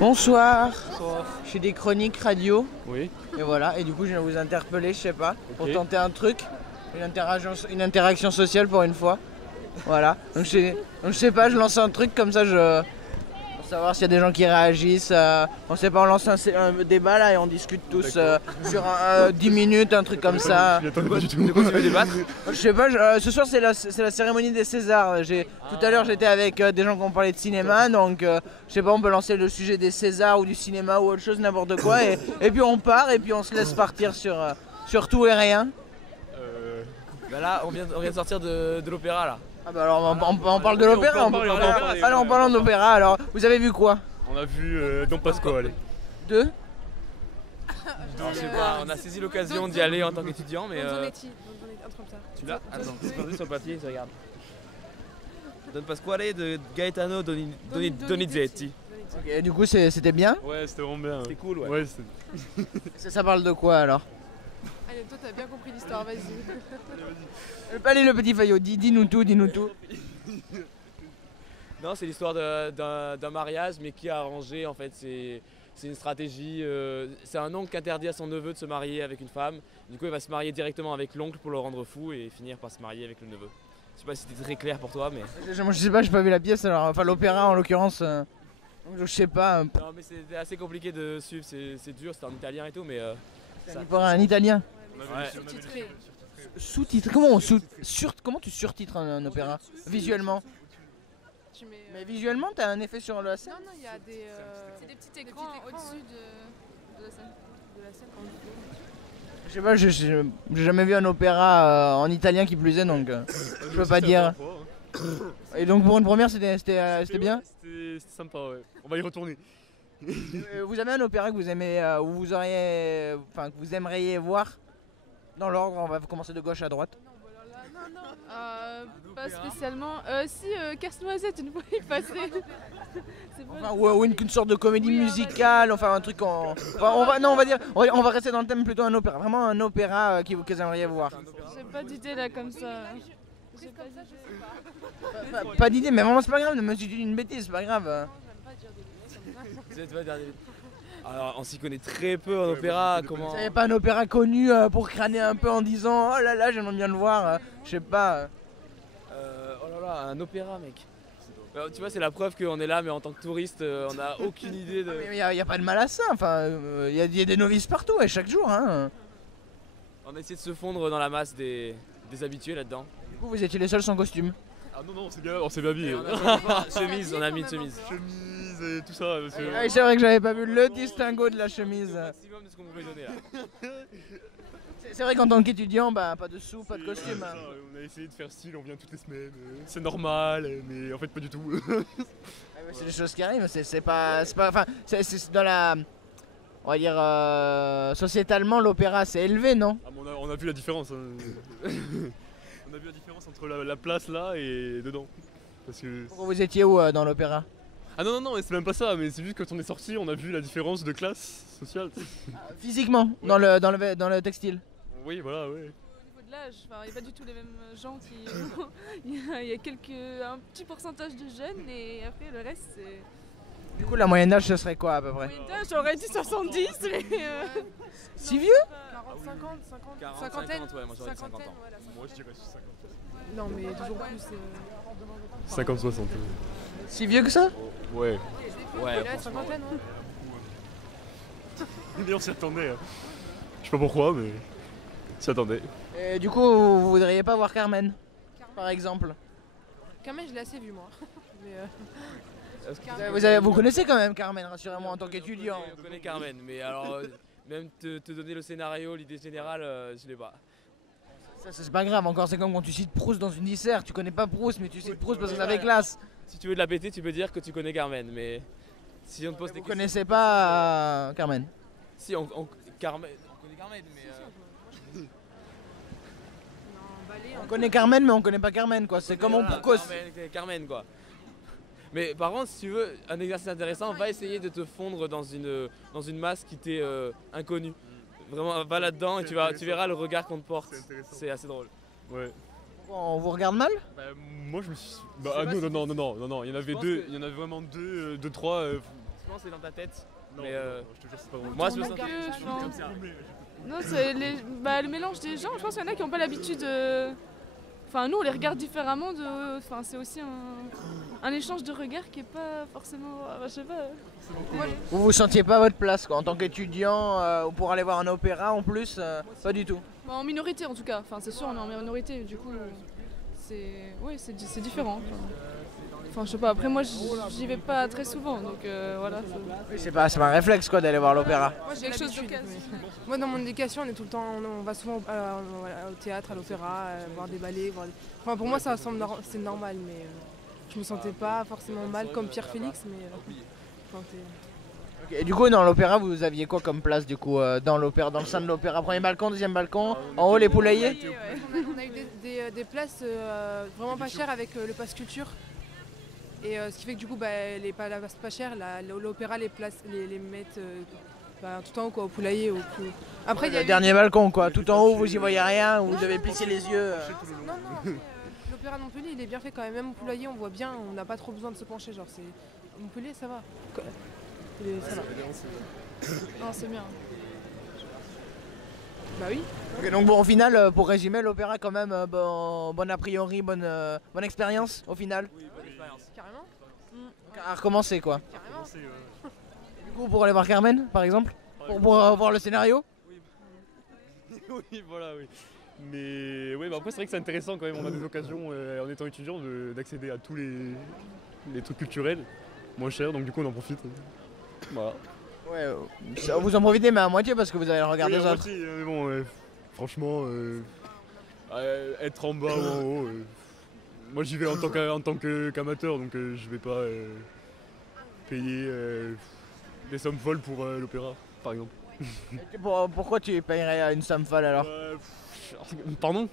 Bonsoir. Bonsoir. Je fais des chroniques radio. Oui. Et voilà, et du coup je viens vous interpeller, je sais pas, pour Ok. tenter un truc, une interaction sociale pour une fois. Voilà, donc je sais pas, je lance un truc comme ça, pour savoir s'il y a des gens qui réagissent. On sait pas, on lance un débat là et on discute tous sur 10 minutes, un truc comme ça. Je l'attendais pas du tout. De quoi tu veux débattre? Je sais pas, ce soir c'est la cérémonie des Césars. Tout à l'heure j'étais avec des gens qui ont parlé de cinéma, donc je sais pas, on peut lancer le sujet des Césars ou du cinéma ou autre chose, n'importe quoi, et puis on part et puis on se laisse partir sur tout et rien. Bah là, on vient de sortir de l'opéra là. Ah bah alors on parle de l'opéra, alors en parlant d'opéra, alors vous avez vu quoi? On a vu Don Pasquale. Deux? Non, je sais pas, on a saisi l'occasion d'y aller en tant qu'étudiant, mais. Donzonetti, un truc comme ça. Tu l'as? Attends, c'est perdu sur le papier, je regarde. Don Pasquale de Gaetano Donizetti. Ok, et du coup c'était bien? Ouais, c'était vraiment bien. C'était cool, ouais. Ouais, Ça parle de quoi alors? Allez, toi t'as bien compris l'histoire, vas-y. Allez le petit Fayot, dis-nous tout, dis-nous tout. Non, c'est l'histoire d'un mariage, mais qui a arrangé en fait. C'est une stratégie. C'est un oncle qui interdit à son neveu de se marier avec une femme. Du coup, il va se marier directement avec l'oncle pour le rendre fou et finir par se marier avec le neveu. Je sais pas si c'était très clair pour toi, mais. Moi je sais pas, j'ai pas vu la pièce alors, enfin l'opéra en l'occurrence. Je sais pas. Non, mais c'était assez compliqué de suivre, c'est dur, c'était en italien et tout, mais. Un italien. Ouais. Sous-titré. Sous-titre, comment tu surtitres un opéra visuellement? Tu mets. Mais visuellement t'as un effet sur la scène? Non, il y a des. C'est des petits écrans au-dessus de la scène. De la scène en vidéo. Je sais pas, j'ai jamais vu un opéra en italien qui plus est, donc je peux pas dire. Et donc pour une première c'était bien? C'était sympa, ouais. On va y retourner. Vous avez un opéra que vous aimez, ou vous auriez, enfin que vous aimeriez voir? Dans l'ordre, on va commencer de gauche à droite. Pas spécialement. Si, Casse-Noisette, une fois il passait. C'est bon. Enfin, ou une sorte de comédie musicale, enfin un truc on va rester dans le thème plutôt un opéra, vraiment un opéra que vous aimeriez voir. J'ai pas d'idée là comme ça. J'ai pas d'idée. Pas d'idée, mais vraiment c'est pas grave, ne me suis dit une bêtise, c'est pas grave. Alors, on s'y connaît très peu en opéra. Comment. Vous savez pas un opéra connu pour crâner un peu en disant oh là là j'aimerais bien le voir, je sais pas. Oh là là, un opéra, mec. Tu vois, c'est la preuve qu'on est là, mais en tant que touriste, on n'a aucune idée de. Mais y a pas de mal à ça, enfin y a des novices partout et chaque jour hein. On a essayé de se fondre dans la masse des habitués là-dedans. Du coup vous étiez les seuls sans costume. Ah non, non, on s'est bien habillé. Chemise, on a mis une chemise. Chemise et tout ça. Parce que... Ah, c'est vrai que j'avais pas vu le distinguo de la chemise. Maximum de ce qu'on pouvait donner là. C'est vrai qu'en tant qu'étudiant, bah pas de sous, pas de costume. Ça, on a essayé de faire style, on vient toutes les semaines. C'est normal, mais en fait pas du tout. C'est des choses qui arrivent, c'est pas, enfin, c'est dans la, on va dire, sociétalement l'opéra c'est élevé, non? Ah, on a vu la différence. On a vu la différence entre la place là et dedans. Parce que... Pourquoi vous étiez où dans l'opéra? Ah non, non, non, c'est même pas ça, mais c'est juste quand on est sorti, on a vu la différence de classe sociale. Physiquement, ouais. dans le textile. Oui, voilà, ouais. Au niveau de l'âge, il n'y a pas du tout les mêmes gens qui. Il y a un petit pourcentage de jeunes et après le reste c'est. Du coup la moyenne d'âge ce serait quoi à peu près? Moyenne d'âge, j'aurais dit 70, mais. Si vieux? 40, 50, 50, 40, cinquantaine. 50, ouais, moi j'aurais dit 50 ans. Voilà. Moi je dirais 50. Non, mais toujours plus. 50-60. Si vieux que ça? Ouais. Ouais, La cinquantaine, ouais. Mais on s'y attendait. Hein. Je sais pas pourquoi, mais on s'y attendait. Et du coup vous voudriez pas voir Carmen? Par exemple. Quand même, je l'ai assez vu, moi. Mais, Vous connaissez quand même Carmen, rassurez-moi en tant qu'étudiant. On connaît Carmen, mais alors même te donner le scénario, l'idée générale, je l'ai pas. Ça c'est pas grave, encore c'est comme quand tu cites Proust dans une dissert, tu connais pas Proust mais tu cites Proust parce que c'est avec classe. Si tu veux de la péter, tu peux dire que tu connais Carmen, mais si on te pose des Vous questions. connaissez pas Carmen? Si, Carmen, on connaît Carmen, mais. On connaît Carmen mais on connaît pas Carmen quoi, c'est comme on Voilà, pourquoi. Carmen quoi. Mais par contre, si tu veux un exercice intéressant, va essayer de te fondre dans une masse qui t'est inconnue. Vraiment, va là-dedans et tu verras le regard qu'on te porte. C'est assez drôle. Ouais. On vous regarde mal? Bah, moi je me suis. Bah, non, il y en avait deux, il y en avait vraiment deux, trois. souvent c'est dans ta tête. Non, Mais, je te jure, c'est pas drôle. moi, je me On a sens. que, je pense. Comme ça. Non, c'est le mélange des gens. Je pense qu'il y en a qui n'ont pas l'habitude. Enfin, nous, on les regarde différemment. Enfin, c'est aussi un échange de regards qui est pas forcément. Je sais pas. Moi, Vous vous sentiez pas à votre place quoi, en tant qu'étudiant ou pour aller voir un opéra en plus, pas du tout. en minorité en tout cas. Enfin, c'est sûr, on est en minorité. Du coup, c'est différent. Enfin, je sais pas. Après, moi, j'y vais pas très souvent, donc voilà. Oui, c'est pas un réflexe quoi d'aller voir l'opéra. Moi, j'ai Quelque chose l'habitude, d'occasion. mais- Moi, dans mon éducation, on est tout le temps, on va souvent au théâtre, à l'opéra, voir des ballets. Enfin, pour moi, ça semble c'est normal, mais je me sentais pas forcément mal comme Pierre Félix, mais quand Ok, et du coup dans l'opéra vous aviez quoi comme place du coup dans l'opéra, dans le sein de l'opéra, premier balcon, deuxième balcon, en haut les poulaillers. on a eu des places vraiment pas chères avec le pass culture. Et ce qui fait que du coup, les places pas chères, l'opéra les mettent tout en haut, quoi, au poulailler. Après, il y a Le eu- dernier balcon quoi, tout en haut vous y voyez rien, vous devez plisser les yeux. Non, après, l'opéra de Montpellier, il est bien fait quand même. Même au poulailler, on voit bien, on n'a pas trop besoin de se pencher. Genre, Montpellier, ça va. Ça va. Non, c'est bien. Bah oui. Ok, donc bon au final pour résumer l'opéra quand même bon a priori, bonne expérience au final. Carrément. À recommencer quoi. Carrément. Du coup pour aller voir Carmen par exemple, pour voir le scénario. Oui, voilà, oui. Mais ouais, après, c'est vrai que c'est intéressant quand même. On a des occasions en étant étudiant d'accéder à tous les trucs culturels moins chers, donc du coup, on en profite. Voilà. Ouais, vous en profitez mais à moitié parce que vous allez regarder Oui, les à autres. moitié, mais bon, franchement, être en bas ou en haut, moi j'y vais en tant qu'amateur, donc je vais pas payer des sommes folles pour l'opéra, par exemple. Pourquoi tu payerais une somme folle alors? Pardon?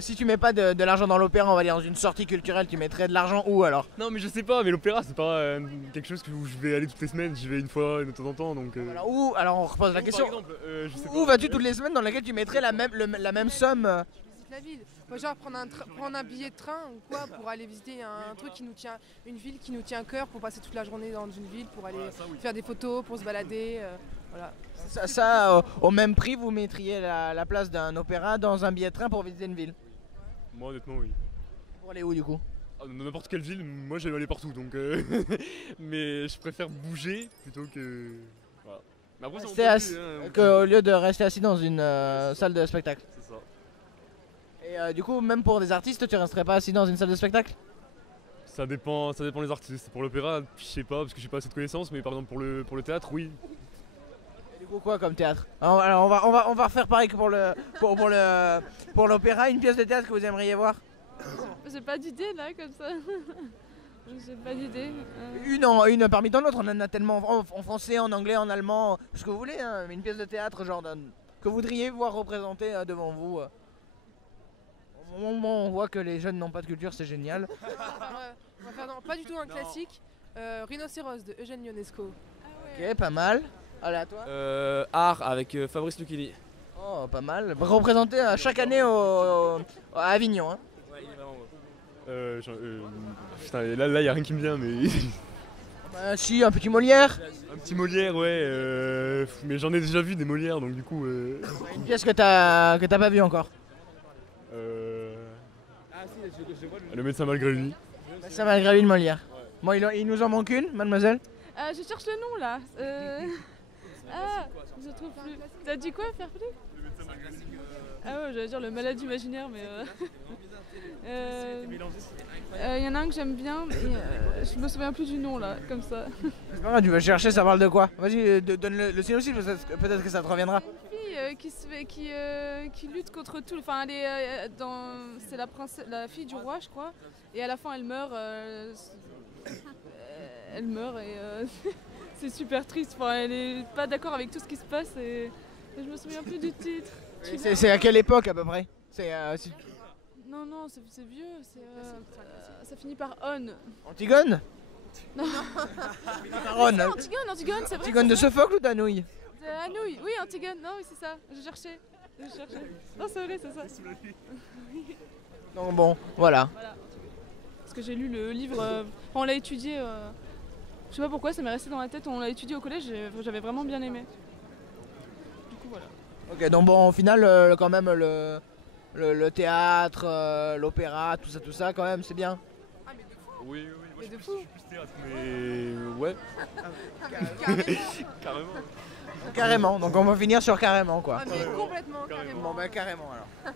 Si tu mets pas de l'argent dans l'opéra, on va dire dans une sortie culturelle, tu mettrais de l'argent où alors? Non, mais je sais pas, mais l'opéra c'est pas quelque chose où je vais aller toutes les semaines, j'y vais une fois de temps en temps, donc. Alors, où? Alors on repose la Ou, question. Par exemple, je sais Où pas. vas-tu toutes les semaines dans laquelle tu mettrais la même somme? Visite la ville. Faut genre prendre un billet de train ou quoi pour aller visiter un truc qui nous tient, une ville qui nous tient à cœur pour passer toute la journée dans une ville, pour aller faire des photos, pour se balader. Voilà. Au même prix, vous mettriez la place d'un opéra dans un billet de train pour visiter une ville? Moi honnêtement oui. Pour aller où du coup? Dans n'importe quelle ville, moi j'aime aller partout donc mais je préfère bouger plutôt que. Voilà. Mais après, C'est au lieu de rester assis dans une salle de spectacle. C'est ça. Et du coup, même pour des artistes, tu resterais pas assis dans une salle de spectacle? Ça dépend des artistes. Pour l'opéra, je sais pas parce que j'ai pas assez de connaissances, mais par exemple pour le théâtre, oui. Et du coup, quoi comme théâtre? Alors, on va refaire pareil que pour l'opéra, une pièce de théâtre que vous aimeriez voir? J'ai pas d'idée là comme ça. J'ai pas d'idée. Une parmi tant d'autres, on en a tellement en français, en anglais, en allemand, ce que vous voulez, hein, mais une pièce de théâtre genre que vous voudriez voir représentée devant vous. Au moment où on voit que les jeunes n'ont pas de culture, c'est génial. On va faire pas du tout un classique. Rhinocéros de Eugène Ionesco. Ok, pas mal. Allez, à toi. Art avec Fabrice Lucchini. Oh, pas mal. Représenté chaque année à Avignon. Hein. Ouais, il est vraiment beau. Putain, là y a rien qui me vient, mais. Si, un petit Molière. Un petit Molière, ouais. Mais j'en ai déjà vu des Molières, donc du coup. Une pièce que t'as pas vue encore. Ah si, je vois Le médecin malgré lui. Ça malgré lui de Molière. Bon, il nous en manque une, mademoiselle. Je cherche le nom là. Ah, je trouve plus. T'as dit quoi, faire plus? Ah ouais, j'allais dire le malade imaginaire, mais. Il y en a un que j'aime bien, mais je me souviens plus du nom là, comme ça. C'est pas grave, tu vas chercher, ça parle de quoi? Vas-y, donne le synopsis, peut-être que ça te reviendra. Une fille qui lutte contre tout. Enfin, elle est c'est la fille du roi, je crois. Et à la fin, elle meurt. Elle meurt et c'est super triste. Enfin, elle est pas d'accord avec tout ce qui se passe et je me souviens plus du titre. C'est à quelle époque à peu près? Non, c'est vieux. Ça finit par on. Antigone? Non. Aaron. Antigone, c'est vrai. Antigone de Sophocle ou d'Anouilh? C'est Anouilh. Oui, Antigone. Non, oui, c'est ça. Je cherchais. Non, c'est vrai, c'est ça. Donc bon, voilà. Parce que j'ai lu le livre. On l'a étudié Je sais pas pourquoi, ça m'est resté dans la tête. On l'a étudié au collège, j'avais vraiment bien aimé. Du coup, voilà. Ok, donc bon, au final, quand même, le théâtre, l'opéra, tout ça, quand même, c'est bien. Oui, moi Mais de je fou. suis plus théâtre, mais ouais, carrément. Carrément, donc on va finir sur carrément, quoi. Ah mais complètement, carrément. Bon, bah, carrément alors.